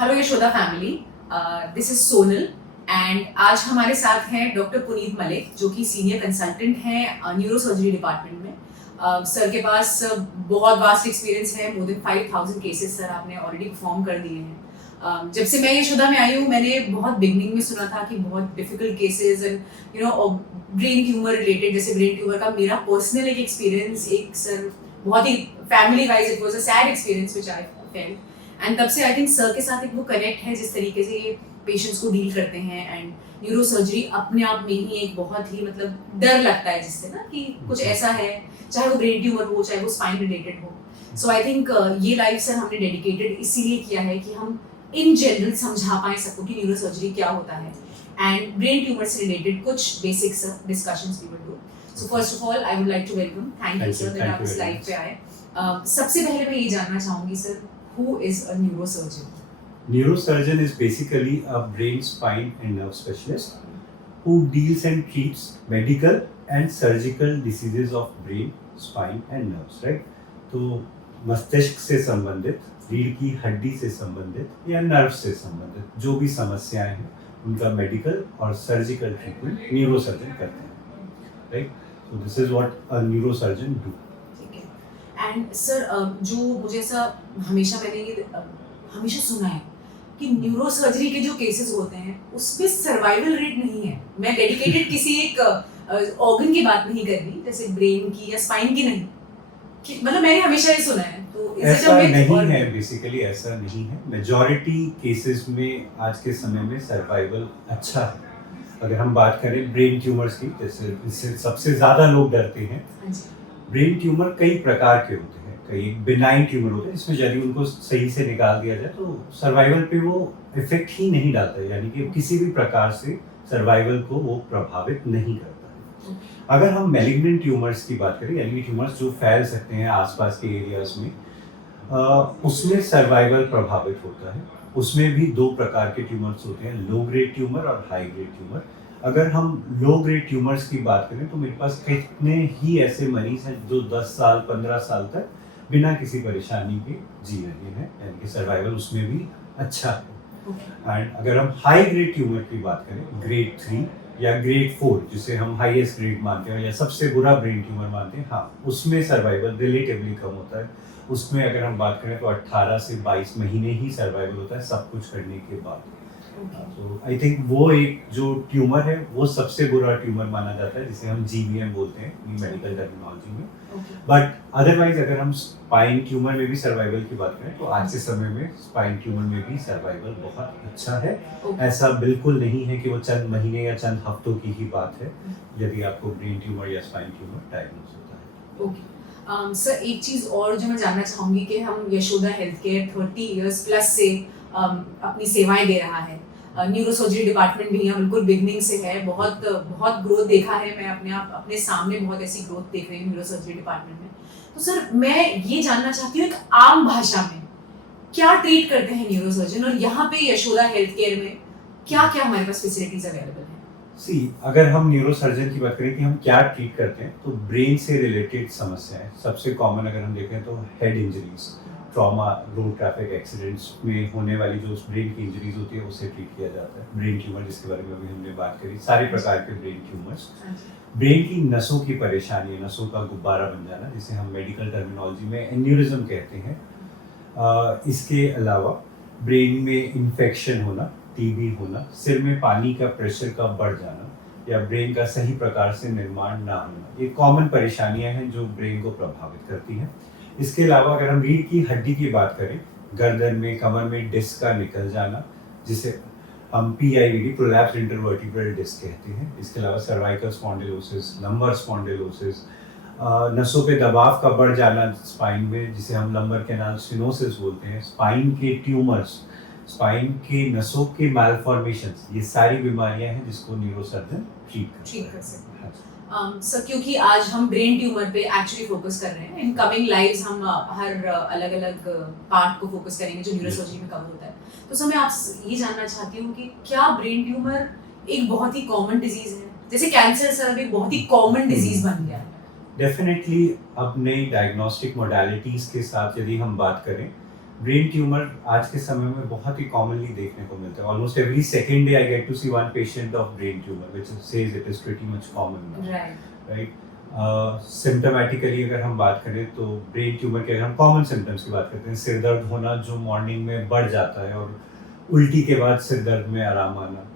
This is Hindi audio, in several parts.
Hello Yashoda family, this is Sonal and आज हमारे साथ हैं डॉक्टर पुनीत मलिक जो कि सीनियर कंसल्टेंट हैं न्यूरोसर्जरी डिपार्टमेंट में। सर के पास बहुत वास्ट एक्सपीरियंस है, मोर देन 5000 केसेस सर आपने ऑलरेडी परफॉर्म कर दिए हैं। जब से मैं यशोदा में आई हूँ मैंने बहुत बिगनिंग में सुना था कि बहुत difficult cases and brain tumour related, जैसे ब्रेन ट्यूमर का मेरा पर्सनल एक एक्सपीरियंस एक सर बहुत ही family wise it was a sad experience which I felt and तब से आई थिंक सर के साथ एक वो कनेक्ट है जिस तरीके से ये पेशेंट्स को डील करते हैं। एंड न्यूरोसर्जरी अपने आप में ही एक बहुत ही मतलब डर लगता है जिससे ना कि कुछ ऐसा है, चाहे वो ब्रेन ट्यूमर हो चाहे वो स्पाइन रिलेटेड हो। सो आई थिंक ये लाइफ सर हमने डेडिकेटेड इसीलिए किया है कि हम इन जनरल समझा पाएं सबको कि न्यूरोसर्जरी क्या होता है एंड ब्रेन ट्यूमर से रिलेटेड कुछ basics discussions we will do. So first of all I would like to welcome, thank you sir that आप इस लाइव पे आए। सबसे पहले मैं ये जानना चाहूंगी sir, who is a neurosurgeon? Neurosurgeon is basically a brain, spine and nerve specialist who deals and treats medical and surgical diseases of brain, spine and nerves, right? तो मस्तिष्क से संबंधित, रीढ़ की हड्डी से संबंधित या नर्व से संबंधित जो भी समस्याएं हैं उनका मेडिकल और सर्जिकल ट्रीटमेंट न्यूरोसर्जन करते हैं, right? So this is what a neurosurgeon do. And sir जो मुझे ऐसा हमेशा मैंने ये हमेशा सुना है कि न्यूरोसर्जरी के जो केसेस होते हैं उसमें सर्वाइवल रेट नहीं है। मैं डेडिकेटेड किसी एक ऑर्गन की बात नहीं कर रही, जैसे ब्रेन की या स्पाइन की नहीं, मतलब मैंने हमेशा ये सुना है। तो ऐसा नहीं है, बेसिकली ऐसा नहीं है। मेजॉरिटी केसेस में आज के समय में सर्वाइवल अच्छा है। अगर हम बात करें ब्रेन ट्यूमर्स की, जैसे इससे सबसे ज़्यादा लोग डरते हैं। ब्रेन ट्यूमर कई प्रकार के होते हैं, कई बिनाइन ट्यूमर होते हैं जिसमें यदि उनको सही से निकाल दिया जाए तो सर्वाइवल पे वो इफेक्ट ही नहीं डालता है, यानी कि किसी भी प्रकार से सर्वाइवल को वो प्रभावित नहीं करता है। अगर हम मैलिग्नेंट ट्यूमर्स की बात करें, यानी कि ट्यूमर्स जो फैल सकते हैं आसपास के एरियाज में, उसमें सर्वाइवल प्रभावित होता है। उसमें भी दो प्रकार के ट्यूमर्स होते हैं, लो ग्रेड ट्यूमर और हाई ग्रेड ट्यूमर। अगर हम लो ग्रेड ट्यूमर्स की बात करें तो मेरे पास कितने ही ऐसे मरीज हैं जो 10 साल 15 साल तक बिना किसी परेशानी के जी रहे हैं, यानी कि सर्वाइवल उसमें भी अच्छा है। एंड अगर हम हाई ग्रेड ट्यूमर की बात करें, ग्रेड 3 या ग्रेड 4 जिसे हम हाईएस्ट ग्रेड मानते हैं या सबसे बुरा ब्रेन ट्यूमर मानते हैं, हाँ उसमें सर्वाइवल रिलेटिवली कम होता है। उसमें अगर हम बात करें तो 18 से 22 महीने ही सर्वाइवल होता है सब कुछ करने के बाद। तो आई थिंक वो एक जो ट्यूमर है वो सबसे बुरा ट्यूमर माना जाता है, जिसे हम GBM बोलते हैं मेडिकल टर्मिनोलॉजी में। बट अदरवाइज अगर हम स्पाइन ट्यूमर में भी सर्वाइवल की बात करें तो आज के समय में स्पाइन ट्यूमर में भी सर्वाइवल बहुत अच्छा है। ऐसा बिल्कुल नहीं है कि वो चंद महीने या चंद हफ्तों की ही बात है यदि आपको ब्रेन ट्यूमर या स्पाइन ट्यूमर डायग्नोज होता है। सर एक चीज़ और जो मैं जानना चाहूँगी कि हम Yashoda health care 30 years plus से अपनी सेवाएं दे रहा है। न्यूरोसर्जरी डिपार्टमेंट भी यहाँ बिल्कुल बिगनिंग से है, बहुत बहुत ग्रोथ देखा है। मैं अपने सामने बहुत ऐसी ग्रोथ देख रही हूँ न्यूरोसर्जरी डिपार्टमेंट में। तो सर मैं ये जानना चाहती हूँ एक आम भाषा में क्या ट्रीट करते हैं न्यूरोसर्जन और यहाँ पे यशोदा हेल्थ केयर में क्या क्या हमारे पास फैसिलिटीज अवेलेबल है? अगर हम न्यूरोसर्जन की बात करें कि हम क्या ट्रीट करते हैं तो ब्रेन से रिलेटेड समस्याएं सबसे कॉमन अगर हम देखें तो head injuries, trauma, road traffic accidents में होने वाली जो ब्रेन की इंजरीज होती है उसे ट्रीट किया जाता है। ब्रेन ट्यूमर जिसके बारे में अभी हमने बात करी, सारे प्रकार के ब्रेन ट्यूमर्स। ब्रेन की नसों की परेशानी, नसों का गुब्बारा बन जाना जिसे हम मेडिकल टर्मिनोलॉजी में एन्यूरिज्म कहते हैं। इसके अलावा ब्रेन में इन्फेक्शन होना, टीबी होना, सिर में पानी का प्रेशर का बढ़ जाना या ब्रेन का सही प्रकार से निर्माण ना होना, ये कॉमन परेशानियां हैं जो ब्रेन को प्रभावित करती हैं। इसके अलावा अगर हम रीढ़ की हड्डी की बात करें, गर्दन में, कमर में डिस्क का निकल जाना जिसे हम PIVD, प्रोलैप्स इंटरवर्टिब्रल डिस्क कहते हैं। इसके अलावा सर्वाइकल स्पॉन्डिलोसिस, लंबर स्पॉन्डिलोसिस, नसों पे दबाव का बढ़ जाना स्पाइन में जिसे हम लंबर कैनाल स्टेनोसिस बोलते हैं, स्पाइन के ट्यूमर्स, स्पाइन के नसों के मैलफॉर्मेशंस, ये सारी बीमारियां हैं जिसको न्यूरोसर्जन ट्रीट कर सकते हैं। सर क्योंकि आज हम ब्रेन ट्यूमर पे एक्चुअली फोकस कर रहे हैं, इन कमिंग लाइव्स हम हर अलग अलग पार्ट को फोकस करेंगे जो न्यूरोसर्जरी में कवर होता है। तो सर मैं आपसे ये जानना चाहती हूँ कि क्या ब्रेन ट्यूमर एक बहुत ही कॉमन डिजीज है, जैसे कैंसर सर अभी बहुत ही कॉमन डिजीज बन गया है? डेफिनेटली अब नई डायग्नोस्टिक मोडालिटीज के साथ यदि हम बात करें ब्रेन ट्यूमर आज के समय में बहुत ही कॉमनली देखने को मिलता है. Almost every second day I get to see one patient of brain tumour which says it is pretty much common now. Right. Symptomatically अगर हम बात करें तो ब्रेन ट्यूमर के अगर हम कॉमन सिम्टम्स की बात करते हैं, सिर दर्द होना जो मॉर्निंग में बढ़ जाता है और उल्टी के बाद सिर दर्द में आराम आना,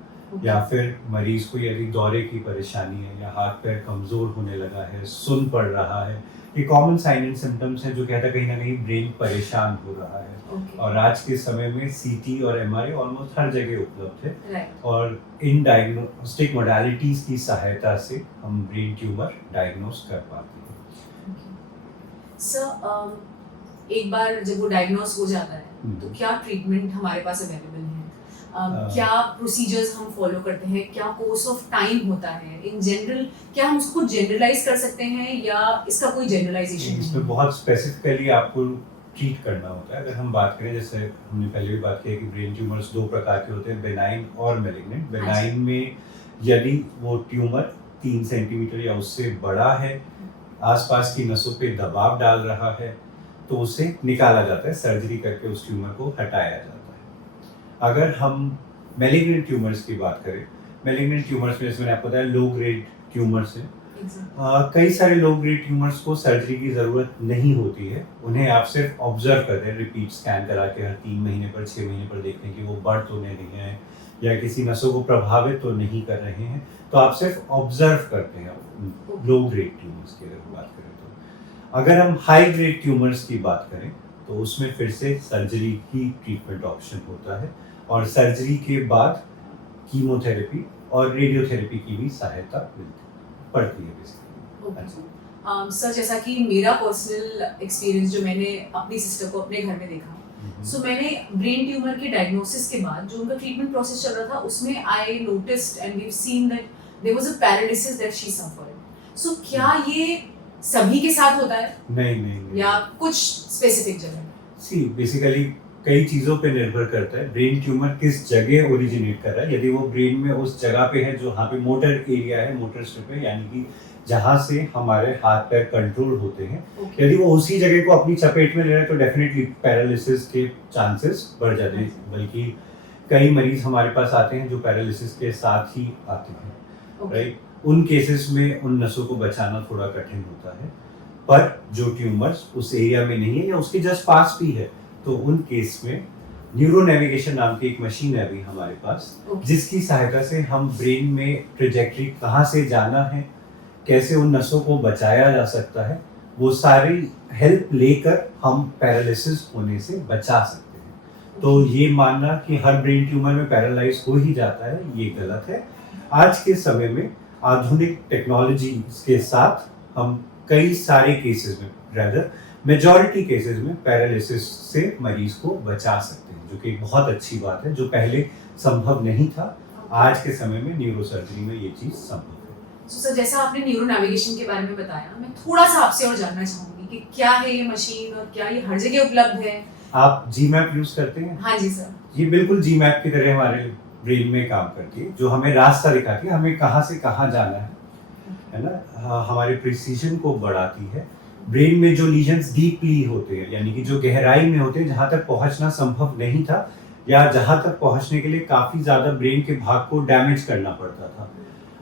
या फिर मरीज को यदि दौरे की परेशानी है या हाथ पैर कमज़ोर होने लगा है, सुन पड़ रहा है, ये कॉमन साइन एंड सिम्टम्स हैं जो कहता है कहीं ना कहीं ब्रेन परेशान हो रहा है. और आज के समय में सीटी और एमआरआई ऑलमोस्ट हर जगह उपलब्ध है. और इन डायग्नोस्टिक मोडालिटीज की सहायता से हम ब्रेन ट्यूमर डायग्नोस कर पाते हैं. सर, एक बार जब वो डायग्नोस हो जाता है तो क्या ट्रीटमेंट हमारे पास अवेलेबल है? क्या प्रोसीजर्स हम फॉलो करते हैं? क्या कोर्स ऑफ टाइम होता है इन जनरल? क्या हम उसको जनरलाइज कर सकते हैं या इसका कोई जनरलाइजेशन नहीं? इसमें बहुत स्पेसिफिकली आपको ट्रीट करना होता है. अगर हम बात करें, जैसे हमने पहले भी बात की है कि ब्रेन ट्यूमर्स दो प्रकार के होते हैं, बेनाइन और मैलिग्नेंट. बेनाइन में यदि वो ट्यूमर 3 सेंटीमीटर या उससे बड़ा है, आसपास की नसों पे दबाव डाल रहा है, तो उसे निकाला जाता है, सर्जरी करके उस ट्यूमर को हटाया जाता है. अगर हम मैलिग्नेंट ट्यूमर्स की बात करें, मैलिग्नेंट ट्यूमर्स में जैसे मैंने आपको बताया लो ग्रेड ट्यूमर्स हैं. कई सारे लो ग्रेड ट्यूमर्स को सर्जरी की ज़रूरत नहीं होती है. उन्हें आप सिर्फ ऑब्जर्व करते हैं, रिपीट स्कैन करा के हर 3 महीने पर 6 महीने पर देखें कि वो बढ़ तो नहीं है या किसी नसों को प्रभावित तो नहीं कर रहे हैं. तो आप सिर्फ ऑब्जर्व करते हैं लो ग्रेड ट्यूमर्स की अगर बात करें तो. अगर हम हाई ग्रेड ट्यूमर्स की बात करें तो उसमें फिर से सर्जरी ही ट्रीटमेंट ऑप्शन होता है और सर्जरी के बाद कीमोथेरेपी और रेडियोथेरेपी की भी सहायता पड़ती है बेसिकली. सर, जैसा कि मेरा पर्सनल एक्सपीरियंस जो मैंने अपनी सिस्टर को अपने घर में देखा, सो मैंने ब्रेन ट्यूमर के डायग्नोसिस के बाद जो उनका ट्रीटमेंट प्रोसेस चल रहा था उसमें I noticed and we have seen that there was a paralysis that she suffered. So क्या ये सभी के साथ होता है? नहीं या कुछ स्पेसिफिक जगह? सी बेसिकली कई चीज़ों पे निर्भर करता है. ब्रेन ट्यूमर किस जगह ओरिजिनेट कर रहा है. यदि वो ब्रेन में उस जगह पे है जो जहाँ पे मोटर एरिया है, मोटर स्ट्रिप है, यानी कि जहाँ से हमारे हाथ पैर कंट्रोल होते हैं, यदि वो उसी जगह को अपनी चपेट में ले रहा है तो डेफिनेटली पैरालिसिस के चांसेस बढ़ जाते हैं. बल्कि कई मरीज हमारे पास आते हैं जो पैरालिसिस के साथ ही आते हैं. राइट. उन केसेस में उन नसों को बचाना थोड़ा कठिन होता है. पर जो ट्यूमर्स उस एरिया में नहीं है या उसके जस्ट पास भी है, तो उन केस में न्यूरो नेविगेशन नाम की एक मशीन है अभी हमारे पास, जिसकी सहायता से हम ब्रेन में ट्रेजेक्ट्री कहाँ से जाना है, कैसे उन नसों को बचाया जा सकता है, वो सारी हेल्प लेकर हम पैरालिसिस होने से बचा सकते हैं. तो ये मानना कि हर ब्रेन ट्यूमर में पैरालाइज हो ही जाता है, ये गलत है. आज के समय में आधुनिक टेक्नोलॉजी के साथ हम कई सारे केसेस में, रादर मेजॉरिटी केसेस में पैरालिसिस से मरीज को बचा सकते हैं, जो कि बहुत अच्छी बात है, जो पहले संभव नहीं था. आज के समय में न्यूरो सर्जरी में ये चीज़ संभव है. सो सर, जैसा आपने न्यूरो नेविगेशन के बारे में बताया, मैं थोड़ा सा आपसे और जानना चाहूंगी कि क्या है ये मशीन और क्या ये हर जगह उपलब्ध है? आप जीमैप यूज करते हैं? हाँ जी सर. ये बिल्कुल जीमैप की तरह हमारे ब्रेन में काम करती है, जो हमें रास्ता दिखाती है, हमें कहाँ से कहाँ जाना है ना. हमारे प्रिसीजन को बढ़ाती है. ब्रेन में जो लीजन्स डीपली होते हैं, यानी कि जो गहराई में होते हैं, जहाँ तक पहुँचना संभव नहीं था या जहाँ तक पहुँचने के लिए काफ़ी ज़्यादा ब्रेन के भाग को डैमेज करना पड़ता था,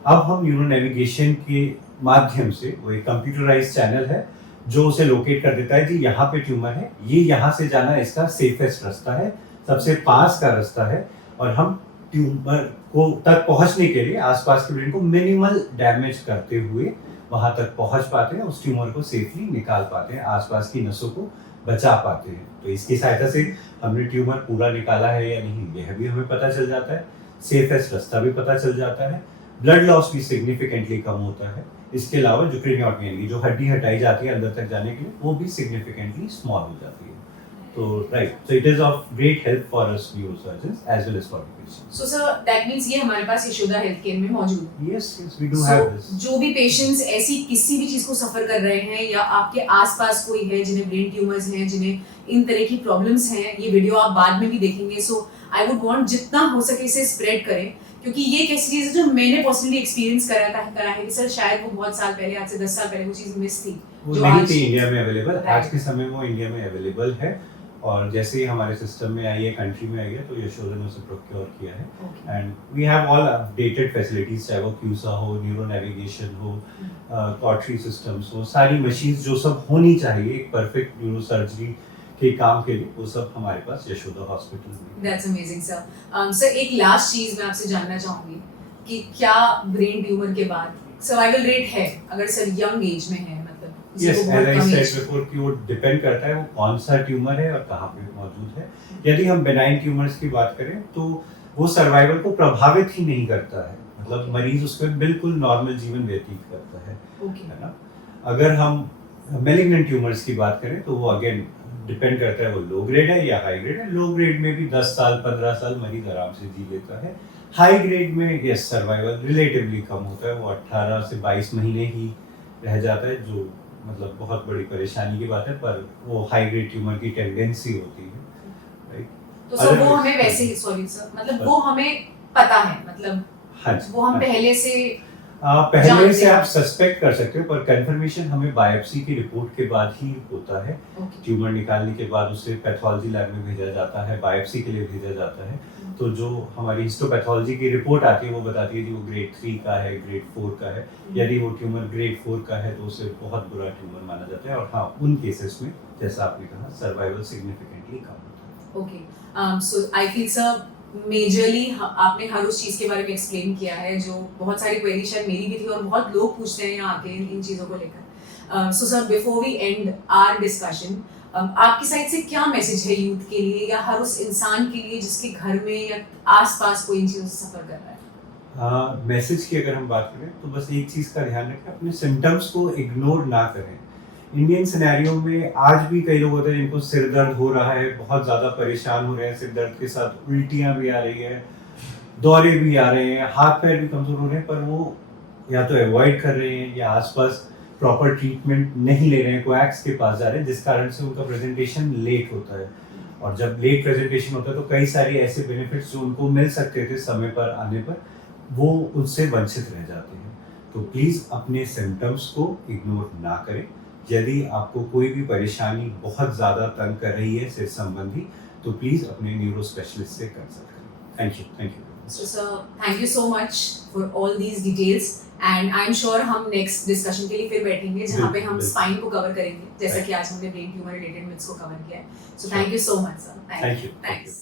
अब हम न्यूरो नेविगेशन के माध्यम से, वो एक कंप्यूटराइज चैनल है जो उसे लोकेट कर देता है, जी यहाँ पे ट्यूमर है, ये यहाँ से जाना इसका सेफेस्ट रास्ता है, सबसे पास का रास्ता है, और हम ट्यूमर को तक पहुँचने के लिए आसपास के ब्रेन को मिनिमल डैमेज करते हुए वहां तक पहुंच पाते हैं, उस ट्यूमर को सेफली निकाल पाते हैं, आसपास की नसों को बचा पाते हैं. तो इसकी सहायता से हमने ट्यूमर पूरा निकाला है या नहीं, यह भी हमें पता चल जाता है. सेफेस्ट रास्ता भी पता चल जाता है. ब्लड लॉस भी सिग्निफिकेंटली कम होता है. इसके अलावा जो क्रेनियोटमी यानी कि जो हड्डी हटाई जाती है अंदर तक जाने के लिए, वो भी सिग्निफिकेंटली स्मॉल हो जाती है. तो right, so it is of great help for us neurosurgeons as well as for patients. So sir, that means ये हमारे पास यशोदा हेल्थ केयर में मौजूद है. Yes, we do have this. जो भी पेशेंट्स ऐसी किसी भी चीज को सफर कर रहे हैं या आपके आसपास कोई है जिन्हें ब्रेन ट्यूमर्स हैं, जिन्हें इन तरह की प्रॉब्लम्स हैं, ये वीडियो आप बाद में भी देखेंगे. सो आई वुड वांट जितना हो सके इसे स्प्रेड करें, क्योंकि ये एक ऐसी चीज है जो मैंने पर्सनली एक्सपीरियंस करा है कि सर शायद वो बहुत साल पहले, आज से 10 साल पहले वो चीज मिस थी वो नहीं थी इंडिया में अवेलेबल. आज के समय में वो इंडिया में अवेलेबल है. और जैसे ही हमारे सिस्टम में आई है, कंट्री में आई है, तो यशोदा ने उसे प्रोक्योर किया है Okay. And we have all updated facilities, चाहे वो क्यूसा हो, न्यूरो नेविगेशन हो, कॉटरी सिस्टम्स हो, सारी मशीन्स जो सब होनी चाहिए एक परफेक्ट न्यूरो सर्जरी के काम के लिए, वो सब हमारे पास यशोदा हॉस्पिटल में। That's amazing, sir. सर एक लास्ट चीज मैं आपसे जानना चाहूंगी कि क्या ब्रेन ट्यूमर के बाद सर्वाइवल रेट है, अगर सर यंग एज में है, मतलब किसी यस, को बहुत as I come said age- before कि वो डिपेंड करता है वो कौन सा ट्यूमर है और कहाँ पे मौजूद है। यदि हम बेनाइन ट्यूमर्स की बात करें तो वो सर्वाइवल को प्रभावित ही नहीं करता है, मतलब Okay. मरीज उसमें बिल्कुल नॉर्मल जीवन व्यतीत करता है Okay. है ना। अगर हम मेलिग्नेंट ट्यूमर्स की बात करें तो वो अगेन डिपेंड करता है वो लो ग्रेड है या हाई ग्रेड है। लो ग्रेड में भी 10 साल 15 साल मरीज आराम से जी लेता है। हाई ग्रेड में यस, सर्वाइवल रिलेटिवली कम होता है, वो 18 से 22 महीने ही रह जाता है, जो मतलब बहुत बड़ी परेशानी की बात है, पर वो हाई ग्रेड ट्यूमर की टेंडेंसी होती है, राइट। तो सर वो Otherwise- हमें वैसे ही, सॉरी सर, मतलब वो हमें पता है, मतलब हाँ जी, वो हम हाँ जी। पहले से पहले जानते से हैं। आप सस्पेक्ट कर सकते हो, पर कंफर्मेशन हमें बायोप्सी की रिपोर्ट के बाद ही होता है। Okay. ट्यूमर निकालने के बाद उसे पैथोलॉजी लैब में भेजा जाता है, बायोप्सी के लिए भेजा जाता है। तो जो हमारी हिस्टोपैथोलॉजी की रिपोर्ट आती है वो बताती है कि वो ग्रेड 3 का है, ग्रेड 4 का है। यदि वो ट्यूमर ग्रेड 4 का है तो उसे बहुत बुरा ट्यूमर माना जाता है, और हाँ, उन केसेस में जैसा आपने कहा सर्वाइवल सिग्निफिकेंटली कम होता है। Okay, so I feel sir majorly आपने हर उस चीज़ के बारे में एक्सप्लेन किया है जो बहुत सारी क्वेरी शायद मेरी भी थी और बहुत लोग पूछते हैं यहाँ आके इन चीज़ों को लेकर। So sir before we and our discussion, आपकी साइड से क्या मैसेज है यूथ के लिए या हर उस इंसान के लिए जिसके घर में या आसपास कोई इन चीज़ों से सफ़र कर रहा है? मैसेज की अगर हम बात करें तो बस एक चीज़ का ध्यान रखें, अपने सिम्टम्स को इग्नोर ना करें। इंडियन सिनेरियो में आज भी कई लोग होते हैं जिनको सिर दर्द हो रहा है, बहुत ज़्यादा परेशान हो रहे हैं, सिर दर्द के साथ उल्टियाँ भी आ रही है, दौरे भी आ रहे हैं, हाथ पैर भी कमज़ोर हो रहे हैं, पर वो या तो अवॉइड कर रहे हैं या आसपास प्रॉपर ट्रीटमेंट नहीं ले रहे हैं, कोएक्स के पास जा रहे हैं, जिस कारण से उनका प्रेजेंटेशन लेट होता है। और जब लेट प्रेजेंटेशन होता है तो कई सारे ऐसे बेनिफिट्स जो उनको मिल सकते थे समय पर आने पर, वो उनसे वंचित रह जाते हैं। तो प्लीज़ अपने सिम्टम्स को इग्नोर ना करें। यदि आपको कोई भी परेशानी बहुत ज़्यादा तंग कर रही है सिर संबंधी, तो प्लीज़ अपने न्यूरो स्पेशलिस्ट से कंसल्ट करें। Thank you. So sir, thank you so much for all these details and I'm sure हम next discussion के लिए फिर बैठेंगे जहाँ पे हम बिल्कुल। spine को cover करेंगे जैसा Right. कि आज हमने brain tumor related myths को cover किया है. So thank you so much sir. Thank you. Thanks.